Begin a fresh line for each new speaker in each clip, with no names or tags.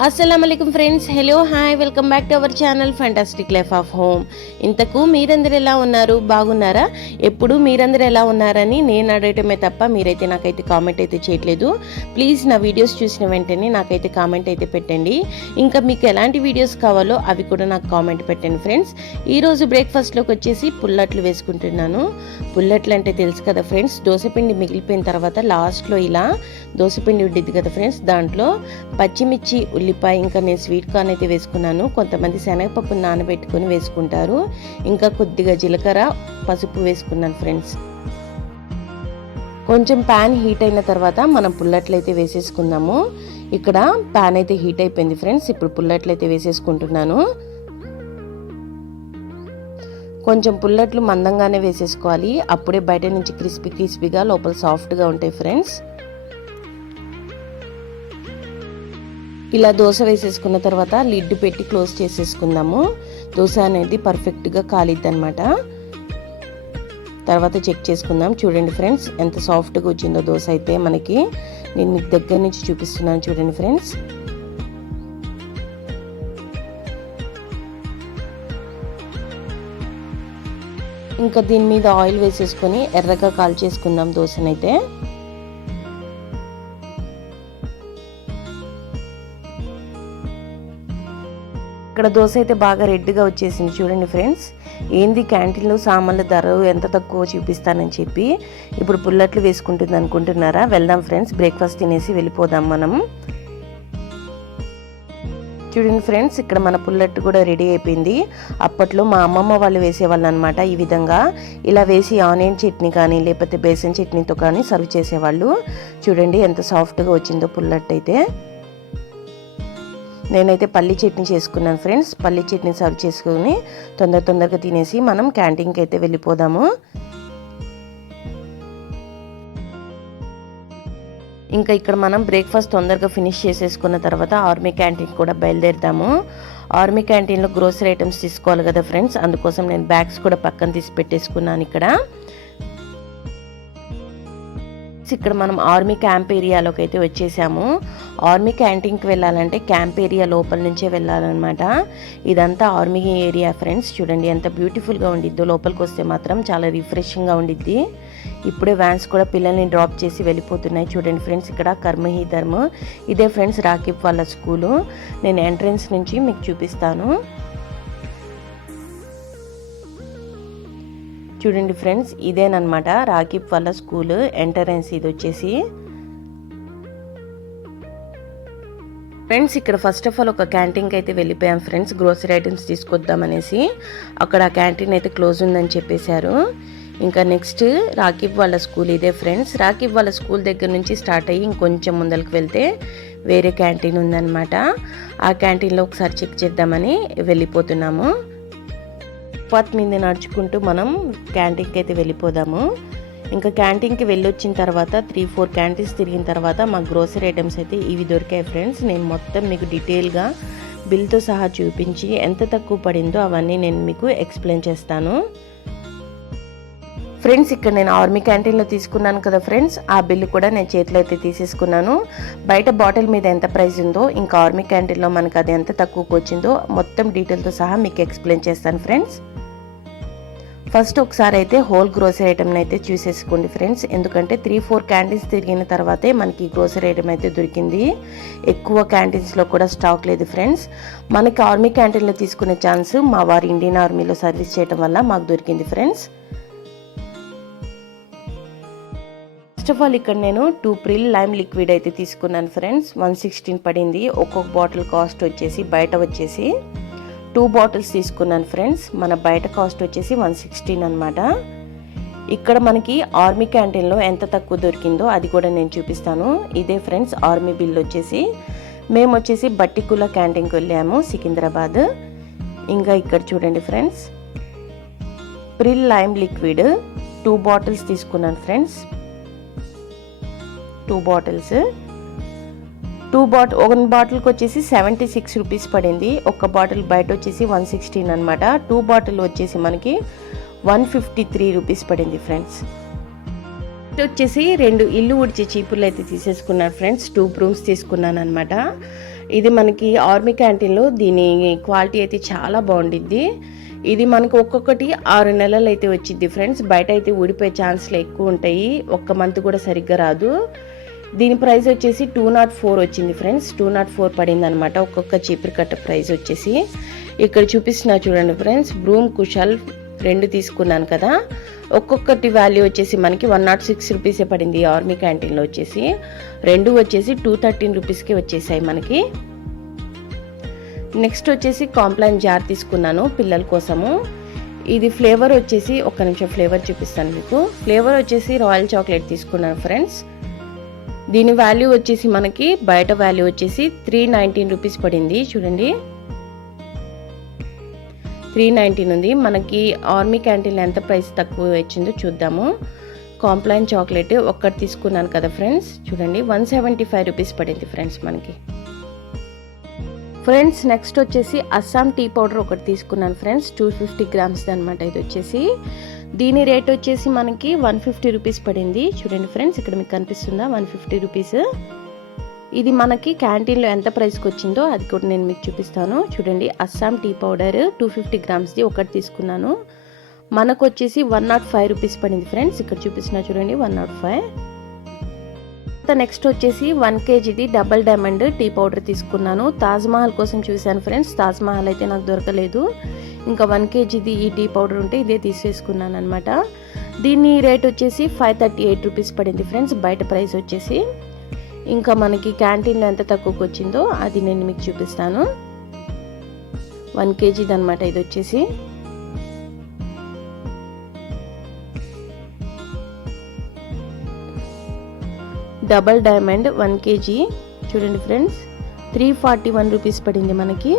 అస్సలం friends hello hi welcome back to our channel fantastic life of home ఇంతకు మీరందరూ ఎలా ఉన్నారు? బాగున్నారా? ఎప్పుడు మీరందరూ ఎలా ఉన్నారని నేను అడగటమే తప్ప మీరైతే నాకైతే కామెంట్ అయితే చేయట్లేదు. ప్లీజ్ నా వీడియోస్ చూసిన వెంటనే నాకైతే కామెంట్ అయితే పెట్టండి. ఇంకా మీకు ఎలాంటి వీడియోస్ కావాలో అవి కూడా నాకు కామెంట్ పెట్టండి ఫ్రెండ్స్ ఈరోజు బ్రేక్ఫాస్ట్లోకి వచ్చేసి పుల్లట్లు వేసుకుంటున్నాను. పుల్లట్లు అంటే తెలుసు కదా ఫ్రెండ్స్ దోశపిండి మిగిలిపోయిన తర్వాత లాస్ట్లో ఇలా దోశపిండి ఉండిద్ది కదా ఫ్రెండ్స్ దాంట్లో పచ్చిమిర్చి ఉల్లిపాయ ఇంకా నేను స్వీట్ కార్న్ అయితే వేసుకున్నాను. కొంతమంది శనగపప్పు నానబెట్టుకొని వేసుకుంటారు. ఇంకా కొద్దిగా జీలకర్ర పసుపు వేసుకున్నాను ఫ్రెండ్స్ కొంచెం ప్యాన్ హీట్ అయిన తర్వాత మనం పుల్లట్లు అయితే వేసేసుకుందాము. ఇక్కడ ప్యాన్ అయితే హీట్ అయిపోయింది ఫ్రెండ్స్ ఇప్పుడు పుల్లట్లు అయితే వేసేసుకుంటున్నాను. కొంచెం పుల్లట్లు మందంగానే వేసేసుకోవాలి. అప్పుడే బయట నుంచి క్రిస్పీ క్రిస్పీగా లోపల సాఫ్ట్గా ఉంటాయి ఫ్రెండ్స్ ఇలా దోశ వేసేసుకున్న తర్వాత లిడ్ పెట్టి క్లోజ్ చేసేసుకుందాము. దోశ అనేది పర్ఫెక్ట్గా కాలిద్ది అనమాట తర్వాత చెక్ చేసుకుందాం. చూడండి ఫ్రెండ్స్ ఎంత సాఫ్ట్గా వచ్చిందో దోశ అయితే మనకి. నేను మీకు దగ్గర నుంచి చూపిస్తున్నాను చూడండి ఫ్రెండ్స్. ఇంకా దీని మీద ఆయిల్ వేసేసుకొని ఎర్రగా కాల్ చేసుకుందాం దోశనైతే. ఇక్కడ దోశ అయితే బాగా రెడ్గా వచ్చేసింది చూడండి ఫ్రెండ్స్. ఏంది క్యాంటీన్లో సామాన్ల ధర ఎంత తక్కువ చూపిస్తానని చెప్పి ఇప్పుడు పుల్లట్లు వేసుకుంటుంది అనుకుంటున్నారా? వెళ్దాం ఫ్రెండ్స్. బ్రేక్ఫాస్ట్ తినేసి వెళ్ళిపోదాం మనం. చూడండి ఫ్రెండ్స్ ఇక్కడ మన పుల్లట్ కూడా రెడీ అయిపోయింది. అప్పట్లో మా అమ్మమ్మ వాళ్ళు వేసేవాళ్ళు అనమాట ఈ విధంగా. ఇలా వేసి ఆనియన్ చట్నీ కానీ లేకపోతే బేసన్ చట్నీతో కానీ సర్వ్ చేసేవాళ్ళు. చూడండి ఎంత సాఫ్ట్గా వచ్చిందో పుల్లట్ అయితే నేనైతే పల్లి చట్నీ చేసుకున్నాను ఫ్రెండ్స్. పల్లి చట్నీ సర్వ్ చేసుకుని తొందర తొందరగా తినేసి మనం క్యాంటీన్కి అయితే వెళ్ళిపోదాము. ఇంకా ఇక్కడ మనం బ్రేక్ఫాస్ట్ తొందరగా ఫినిష్ చేసేసుకున్న తర్వాత ఆర్మీ క్యాంటీన్ కూడా బయలుదేరుతాము. ఆర్మీ క్యాంటీన్లో గ్రోసరీ ఐటమ్స్ తీసుకోవాలి కదా ఫ్రెండ్స్. అందుకోసం నేను బ్యాగ్స్ కూడా పక్కన తీసి పెట్టేసుకున్నాను ఇక్కడ. ఇక్కడ మనం ఆర్మీ క్యాంప్ ఏరియాలోకి అయితే వచ్చేసాము. ఆర్మీ క్యాంటీన్కి వెళ్ళాలంటే క్యాంప్ ఏరియా లోపల నుంచే వెళ్ళాలన్నమాట. ఇదంతా ఆర్మీ ఏరియా ఫ్రెండ్స్ చూడండి ఎంత బ్యూటిఫుల్గా ఉండిద్దో. లోపలికి వస్తే మాత్రం చాలా రిఫ్రెషింగ్గా ఉండిద్ది. ఇప్పుడే వ్యాన్స్ కూడా పిల్లల్ని డ్రాప్ చేసి వెళ్ళిపోతున్నాయి. చూడండి ఫ్రెండ్స్ ఇక్కడ కర్మహి ధర్మ. ఇదే ఫ్రెండ్స్ రాకిబ్ వాళ్ళ స్కూలు. నేను ఎంట్రన్స్ నుంచి మీకు చూపిస్తాను. చూడండి ఫ్రెండ్స్ ఇదేనమాట రాకిబ్ వాళ్ళ స్కూల్ ఎంటరెన్స్ ఇది వచ్చేసి. ఫ్రెండ్స్ ఇక్కడ ఫస్ట్ ఆఫ్ ఆల్ ఒక క్యాంటీన్కి అయితే వెళ్ళిపోయాం ఫ్రెండ్స్ గ్రోసరీ ఐటమ్స్ తీసుకొద్దామనేసి. అక్కడ ఆ క్యాంటీన్ అయితే క్లోజ్ ఉందని చెప్పేశారు. ఇంకా నెక్స్ట్ రాకిబ్ వాళ్ళ స్కూల్ ఇదే ఫ్రెండ్స్. రాకిబ్ వాళ్ళ స్కూల్ దగ్గర నుంచి స్టార్ట్ అయ్యి ఇంకొంచెం ముందరికి వెళ్తే వేరే క్యాంటీన్ ఉందన్నమాట. ఆ క్యాంటీన్లో ఒకసారి చెక్ చేద్దామని వెళ్ళిపోతున్నాము. ఫుట్పాత్ మీద నడుచుకుంటూ మనం క్యాంటీన్కి అయితే వెళ్ళిపోదాము. ఇంకా క్యాంటీన్కి వెళ్ళొచ్చిన తర్వాత త్రీ ఫోర్ క్యాంటీన్స్ తిరిగిన తర్వాత మా గ్రోసరీ ఐటమ్స్ అయితే ఇవి దొరికాయి ఫ్రెండ్స్ నేను మొత్తం మీకు డీటెయిల్గా బిల్తో సహా చూపించి ఎంత తక్కువ పడిందో అవన్నీ నేను మీకు ఎక్స్ప్లెయిన్ చేస్తాను. ఫ్రెండ్స్ ఇక్కడ నేను ఆర్మీ క్యాంటీన్లో తీసుకున్నాను కదా ఫ్రెండ్స్ ఆ బిల్లు కూడా నేను చేతిలో అయితే తీసేసుకున్నాను. బయట బాటిల్ మీద ఎంత ప్రైస్ ఉందో ఇంకా ఆర్మీ క్యాంటీన్లో మనకు అది ఎంత తక్కువకి వచ్చిందో మొత్తం డీటెయిల్తో సహా మీకు ఎక్స్ప్లెయిన్ చేస్తాను ఫ్రెండ్స్ ఫస్ట్ ఒకసారి అయితే హోల్ గ్రోసరీ ఐటమ్ని అయితే చూసేసుకోండి ఫ్రెండ్స్. ఎందుకంటే త్రీ ఫోర్ క్యాంటీన్స్ తిరిగిన తర్వాతే మనకి గ్రోసరీ ఐటమ్ అయితే దొరికింది. ఎక్కువ క్యాంటీన్స్లో కూడా స్టాక్ లేదు ఫ్రెండ్స్. మనకి ఆర్మీ క్యాంటీన్లో తీసుకునే ఛాన్స్ మా వారు ఇండియన్ ఆర్మీలో సర్వీస్ చేయడం వల్ల మాకు దొరికింది ఫ్రెండ్స్. ఫస్ట్ ఆఫ్ ఆల్ ఇక్కడ నేను టూ ప్రిల్ లైమ్ లిక్విడ్ అయితే తీసుకున్నాను ఫ్రెండ్స్. వన్ సిక్స్టీన్ పడింది. ఒక్కొక్క బాటిల్ కాస్ట్ వచ్చేసి బయట వచ్చేసి టూ బాటిల్స్ తీసుకున్నాను ఫ్రెండ్స్. మన బయట కాస్ట్ వచ్చేసి వన్ సిక్స్టీన్ అనమాట ఇక్కడ మనకి ఆర్మీ క్యాంటీన్లో ఎంత తక్కువ దొరికిందో అది కూడా నేను చూపిస్తాను. ఇదే ఫ్రెండ్స్ ఆర్మీ బిల్ వచ్చేసి. మేము వచ్చేసి బట్టికుల క్యాంటీన్కి వెళ్ళాము సికింద్రాబాద్. ఇంకా ఇక్కడ చూడండి friends. Pril lime liquid two bottles తీసుకున్నాను friends. Two bottles. Two bottle ఒక బాటిల్కి వచ్చేసి సెవెంటీ సిక్స్ రూపీస్ పడింది. ఒక బాటిల్ బయట వచ్చేసి వన్ సిక్స్టీన్ అనమాట టూ బాటిల్ వచ్చేసి మనకి వన్ ఫిఫ్టీ త్రీ రూపీస్ పడింది ఫ్రెండ్స్. వచ్చేసి రెండు ఇల్లు ఉడిచే చీపుర్లు అయితే తీసేసుకున్నాను ఫ్రెండ్స్. టూ బ్రూమ్స్ తీసుకున్నాను అనమాట ఇది మనకి ఆర్మీ క్యాంటీన్లో దీని క్వాలిటీ అయితే చాలా బాగుండిద్ది. ఇది మనకు ఒక్కొక్కటి ఆరు నెలలు అయితే వచ్చింది ఫ్రెండ్స్. బయట అయితే ఊడిపోయే ఛాన్స్లు ఎక్కువ ఉంటాయి ఒక్క మంత్ కూడా సరిగ్గా రాదు. దీని ప్రైస్ వచ్చేసి టూ నాట్ ఫోర్ వచ్చింది ఫ్రెండ్స్. టూ నాట్ ఫోర్ పడింది అనమాట ఒక్కొక్క చీపురు కట్ట ప్రైస్ వచ్చేసి. ఇక్కడ చూపిస్తున్నా చూడండి ఫ్రెండ్స్. బ్రూమ్ కుషల్ రెండు తీసుకున్నాను కదా. ఒక్కొక్కటి వాల్యూ వచ్చేసి మనకి వన్ నాట్ సిక్స్ రూపీసే పడింది ఆర్మీ క్యాంటీన్లో వచ్చేసి. రెండు వచ్చేసి టూ థర్టీన్ రూపీస్కి వచ్చేసాయి మనకి. నెక్స్ట్ వచ్చేసి కాంప్లాన్ జార్ తీసుకున్నాను పిల్లల కోసము. ఇది ఫ్లేవర్ వచ్చేసి ఒక్క నిమిషం ఫ్లేవర్ చూపిస్తాను మీకు. ఫ్లేవర్ వచ్చేసి రాయల్ చాక్లెట్ తీసుకున్నాను ఫ్రెండ్స్. దీని వాల్యూ వచ్చేసి మనకి బయట వాల్యూ వచ్చేసి త్రీ నైన్టీన్ రూపీస్ పడింది. చూడండి. త్రీ నైన్టీన్ ఉంది. మనకి ఆర్మీ క్యాంటీన్ ఎంత ప్రైస్ తక్కువ వచ్చిందో చూద్దాము. కాంప్లైన్ చాక్లెట్ ఒక్కటి తీసుకున్నాను కదా ఫ్రెండ్స్ చూడండి. వన్ సెవెంటీ ఫైవ్ రూపీస్ పడింది ఫ్రెండ్స్ మనకి. ఫ్రెండ్స్ నెక్స్ట్ వచ్చేసి అస్సాం టీ పౌడర్ ఒకటి తీసుకున్నాను ఫ్రెండ్స్ టూ ఫిఫ్టీ గ్రామ్స్ అనమాట ఇది వచ్చేసి. దీని రేట్ వచ్చేసి మనకి వన్ ఫిఫ్టీ రూపీస్ పడింది. చూడండి ఫ్రెండ్స్ ఇక్కడ మీకు కనిపిస్తుందా? వన్ ఫిఫ్టీ రూపీస్ ఇది మనకి క్యాంటీన్లో ఎంత ప్రైస్కి వచ్చిందో అది కూడా నేను మీకు చూపిస్తాను. చూడండి Assam tea powder two fifty గ్రామ్స్ది ఒకటి తీసుకున్నాను. మనకు వచ్చేసి వన్ నాట్ ఫైవ్ రూపీస్ పడింది ఫ్రెండ్స్ ఇక్కడ చూపిస్తున్నా చూడండి వన్ నాట్ ఫైవ్ నెక్స్ట్ వచ్చేసి వన్ కేజీది డబల్ డైమండ్ టీ పౌడర్ తీసుకున్నాను. తాజ్మహల్ కోసం చూశాను ఫ్రెండ్స్. తాజ్మహల్ అయితే నాకు దొరకలేదు. ఇంకా వన్ కేజీది ఈ టీ పౌడర్ ఉంటే ఇదే తీసేసుకున్నాను అనమాట దీని రేట్ వచ్చేసి ఫైవ్ థర్టీ ఎయిట్ రూపీస్ పడింది ఫ్రెండ్స్. బయట ప్రైస్ వచ్చేసి ఇంకా మనకి క్యాంటీన్లో ఎంత తక్కువకి వచ్చిందో అది నేను మీకు చూపిస్తాను. వన్ కేజీది అనమాట ఇది వచ్చేసి. Double diamond one KG. చూడండి friends three forty one rupees పడింది మనకి.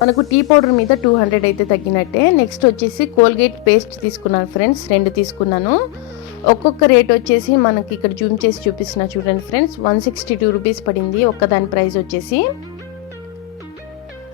మనకు టీ పౌడర్ మీద టూ హండ్రెడ్ అయితే తగ్గినట్టే. నెక్స్ట్ వచ్చేసి కోల్గేట్ పేస్ట్ తీసుకున్నాను ఫ్రెండ్స్ రెండు తీసుకున్నాను. ఒక్కొక్క రేట్ వచ్చేసి మనకి ఇక్కడ జూమ్ చేసి చూపిస్తున్నా చూడండి friends one sixty two rupees పడింది. ఒక్క దాని ప్రైస్ వచ్చేసి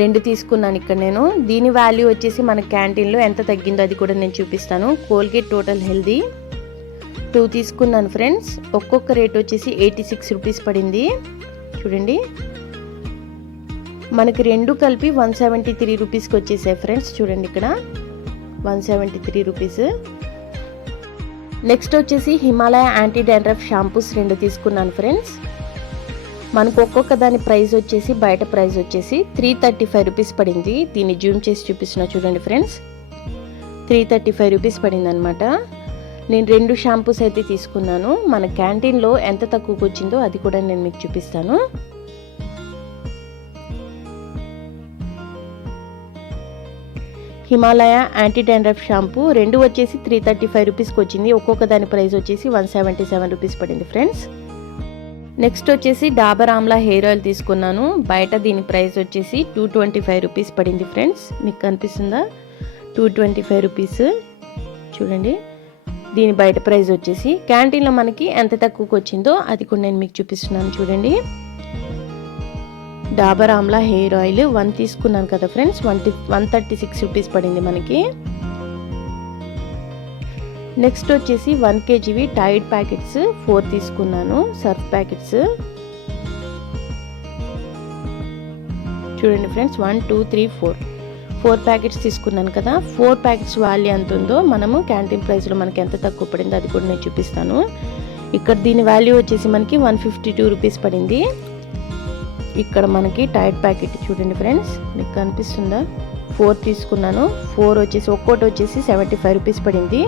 రెండు తీసుకున్నాను ఇక్కడ నేను. దీని వాల్యూ వచ్చేసి మన క్యాంటీన్లో ఎంత తగ్గిందో అది కూడా నేను చూపిస్తాను. Colgate total healthy. టూ తీసుకున్నాను ఫ్రెండ్స్. ఒక్కొక్క రేట్ వచ్చేసి ఎయిటీ సిక్స్ రూపీస్ పడింది. చూడండి. మనకి రెండు కలిపి వన్ సెవెంటీ త్రీ రూపీస్కి వచ్చేసాయి ఫ్రెండ్స్. చూడండి ఇక్కడ. One seventy three rupees. Next వచ్చేసి హిమాలయ యాంటీ డాండ్రఫ్ షాంపూస్ రెండు తీసుకున్నాను ఫ్రెండ్స్. మనకు ఒక్కొక్క దాని ప్రైస్ వచ్చేసి బయట ప్రైస్ వచ్చేసి త్రీ థర్టీ ఫైవ్ రూపీస్ పడింది. దీన్ని జూమ్ చేసి చూపిస్తున్నా చూడండి friends. Three thirty five rupees పడింది అనమాట నేను రెండు షాంపూస్ అయితే తీసుకున్నాను. మన క్యాంటీన్లో ఎంత తక్కువకి వచ్చిందో అది కూడా నేను మీకు చూపిస్తాను. హిమాలయ యాంటీ డాండ్రఫ్ షాంపూ రెండు వచ్చేసి త్రీ థర్టీ ఫైవ్ రూపీస్కి వచ్చింది. ఒక్కొక్క దాని ప్రైస్ వచ్చేసి వన్ సెవెంటీ సెవెన్ రూపీస్ పడింది ఫ్రెండ్స్. నెక్స్ట్ వచ్చేసి డాబర్ ఆమ్లా హెయిర్ ఆయిల్ తీసుకున్నాను. బయట దీని ప్రైస్ వచ్చేసి టూ ట్వంటీ ఫైవ్ రూపీస్ పడింది ఫ్రెండ్స్. మీకు కనిపిస్తుందా? టూ ట్వంటీ ఫైవ్ రూపీస్ చూడండి. దీని బయట ప్రైస్ వచ్చేసి క్యాంటీన్లో మనకి ఎంత తక్కువకి వచ్చిందో అది కూడా నేను మీకు చూపిస్తున్నాను చూడండి. Dabur amla hair oil one తీసుకున్నాను కదా friends one one thirty six rupees పడింది మనకి. నెక్స్ట్ వచ్చేసి వన్ కేజీవి టైడ్ ప్యాకెట్స్ ఫోర్ తీసుకున్నాను సర్ఫ్ ప్యాకెట్స్. చూడండి friends one two three four. Four packets తీసుకున్నాను కదా. ఫోర్ ప్యాకెట్స్ వాల్యూ ఎంత ఉందో మనము క్యాంటీన్ ప్రైస్లో మనకి ఎంత తక్కువ పడిందో అది కూడా నేను చూపిస్తాను. ఇక్కడ దీని వాల్యూ వచ్చేసి మనకి వన్ ఫిఫ్టీ టూ రూపీస్ పడింది. ఇక్కడ మనకి టైట్ ప్యాకెట్ చూడండి ఫ్రెండ్స్ మీకు కనిపిస్తుందా? ఫోర్ తీసుకున్నాను. ఫోర్ వచ్చేసి ఒక్కోటి వచ్చేసి సెవెంటీ ఫైవ్ రూపీస్ పడింది.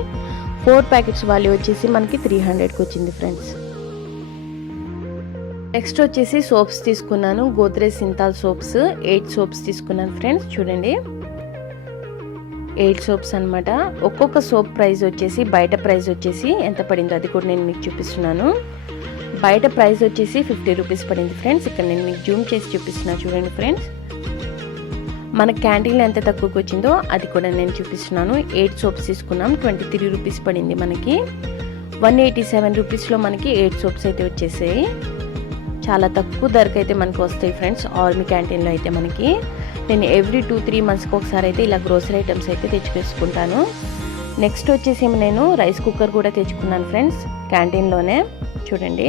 ఫోర్ ప్యాకెట్స్ వాల్యూ వచ్చేసి మనకి త్రీ హండ్రెడ్కి వచ్చింది ఫ్రెండ్స్. నెక్స్ట్ వచ్చేసి సోప్స్ తీసుకున్నాను. Godrej Cinthol soaps eight soaps తీసుకున్నాను ఫ్రెండ్స్ చూడండి. ఎయిట్ సోప్స్ అనమాట ఒక్కొక్క సోప్ ప్రైస్ వచ్చేసి బయట ప్రైస్ వచ్చేసి ఎంత పడిందో అది కూడా నేను మీకు చూపిస్తున్నాను. బయట ప్రైస్ వచ్చేసి ఫిఫ్టీ రూపీస్ పడింది ఫ్రెండ్స్. ఇక్కడ నేను మీకు జూమ్ చేసి చూపిస్తున్నాను చూడండి ఫ్రెండ్స్. మన క్యాంటీన్లో ఎంత తక్కువకి వచ్చిందో అది కూడా నేను చూపిస్తున్నాను. ఎయిట్ సోప్స్ తీసుకున్నాం ట్వంటీ త్రీ రూపీస్ పడింది మనకి. వన్ ఎయిటీ సెవెన్ రూపీస్లో మనకి ఎయిట్ సోప్స్ అయితే వచ్చేసాయి. చాలా తక్కువ ధరకు అయితే మనకు వస్తాయి ఫ్రెండ్స్ ఆర్మీ క్యాంటీన్లో అయితే మనకి. నేను ఎవ్రీ టూ త్రీ మంత్స్కి ఒకసారి అయితే ఇలా గ్రోసరీ ఐటమ్స్ అయితే తెచ్చిపెట్టుకుంటాను. నెక్స్ట్ వచ్చేసి నేను రైస్ కుక్కర్ కూడా తెచ్చుకున్నాను ఫ్రెండ్స్ క్యాంటీన్లోనే చూడండి.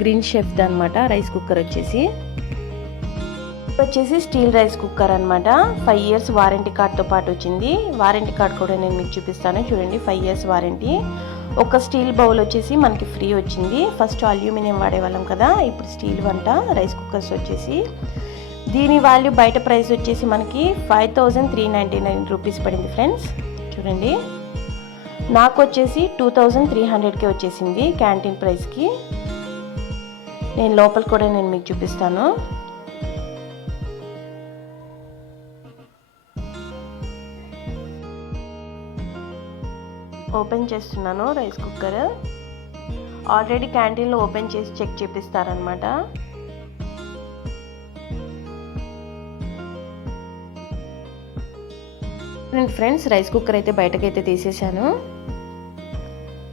గ్రీన్ షెఫ్ట్ అనమాట రైస్ కుక్కర్ వచ్చేసి. వచ్చేసి స్టీల్ రైస్ కుక్కర్ అనమాట ఫైవ్ ఇయర్స్ వారంటీ కార్డ్తో పాటు వచ్చింది. వారంటీ కార్డ్ కూడా నేను మీకు చూపిస్తాను. చూడండి ఫైవ్ ఇయర్స్ వారంటీ ఒక స్టీల్ బౌల్ వచ్చేసి మనకి ఫ్రీ వచ్చింది. ఫస్ట్ అల్యూమినియం వాడేవాళ్ళం కదా ఇప్పుడు స్టీల్ వంట రైస్ కుక్కర్స్ వచ్చేసి. దీని వాల్యూ బయట ప్రైస్ వచ్చేసి మనకి five thousand three ninety nine rupees పడింది ఫ్రెండ్స్. చూడండి. నాకు వచ్చేసి టూ థౌజండ్ త్రీ హండ్రెడ్కి వచ్చేసింది క్యాంటీన్ ప్రైస్కి నేను లోపల కూడా నేను మీకు చూపిస్తాను. ఓపెన్ చేస్తున్నాను రైస్ కుక్కర్. ఆల్రెడీ క్యాంటీన్లో ఓపెన్ చేసి చెక్ చేపిస్తారనమాట నేను ఫ్రెండ్స్ రైస్ కుక్కర్ అయితే బయటకైతే తీసేసాను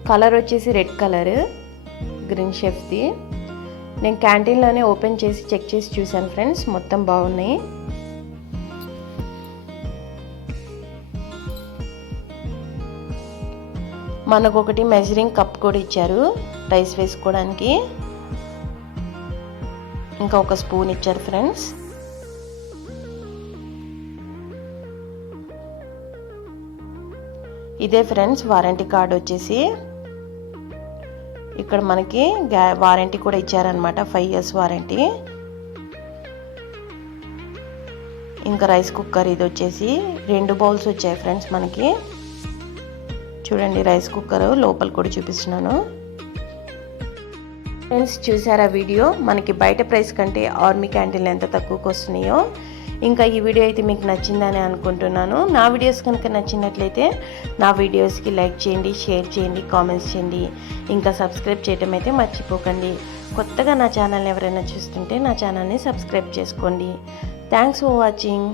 కలర్ వచ్చేసి రెడ్ కలర్ గ్రీన్ షెఫ్ది నేను క్యాంటీన్లోనే ఓపెన్ చేసి చెక్ చేసి చూశాను ఫ్రెండ్స్ మొత్తం బాగున్నాయి. మనకు ఒకటి మెజరింగ్ కప్ కూడా ఇచ్చారు రైస్ వేసుకోవడానికి. ఇంకా ఒక స్పూన్ ఇచ్చారు ఫ్రెండ్స్. ఇదే ఫ్రెండ్స్ వారంటీ కార్డ్ వచ్చేసి. ఇక్కడ మనకి గ్యా వారంటీ కూడా ఇచ్చారనమాట ఫైవ్ ఇయర్స్ వారంటీ. ఇంకా రైస్ కుక్కర్ ఇది వచ్చేసి రెండు బౌల్స్ వచ్చాయి ఫ్రెండ్స్ మనకి. చూడండి రైస్ కుక్కర్ లోపల కూడా చూపిస్తున్నాను. ఫ్రెండ్స్ చూసారా వీడియో? మనకి బయట ప్రైస్ కంటే ఆర్మీ క్యాంటీన్లు ఎంత తక్కువకు వస్తున్నాయో ఇంకా ఈ వీడియో అయితే మీకు నచ్చిందని అనుకుంటున్నాను. నా వీడియోస్ కనుక నచ్చినట్లయితే నా వీడియోస్కి లైక్ చేయండి షేర్ చేయండి కామెంట్స్ చేయండి. ఇంకా సబ్స్క్రైబ్ చేయటం అయితే మర్చిపోకండి. కొత్తగా నా ఛానల్ ఎవరైనా చూస్తుంటే నా ఛానల్ని సబ్స్క్రైబ్ చేసుకోండి. Thanks for watching.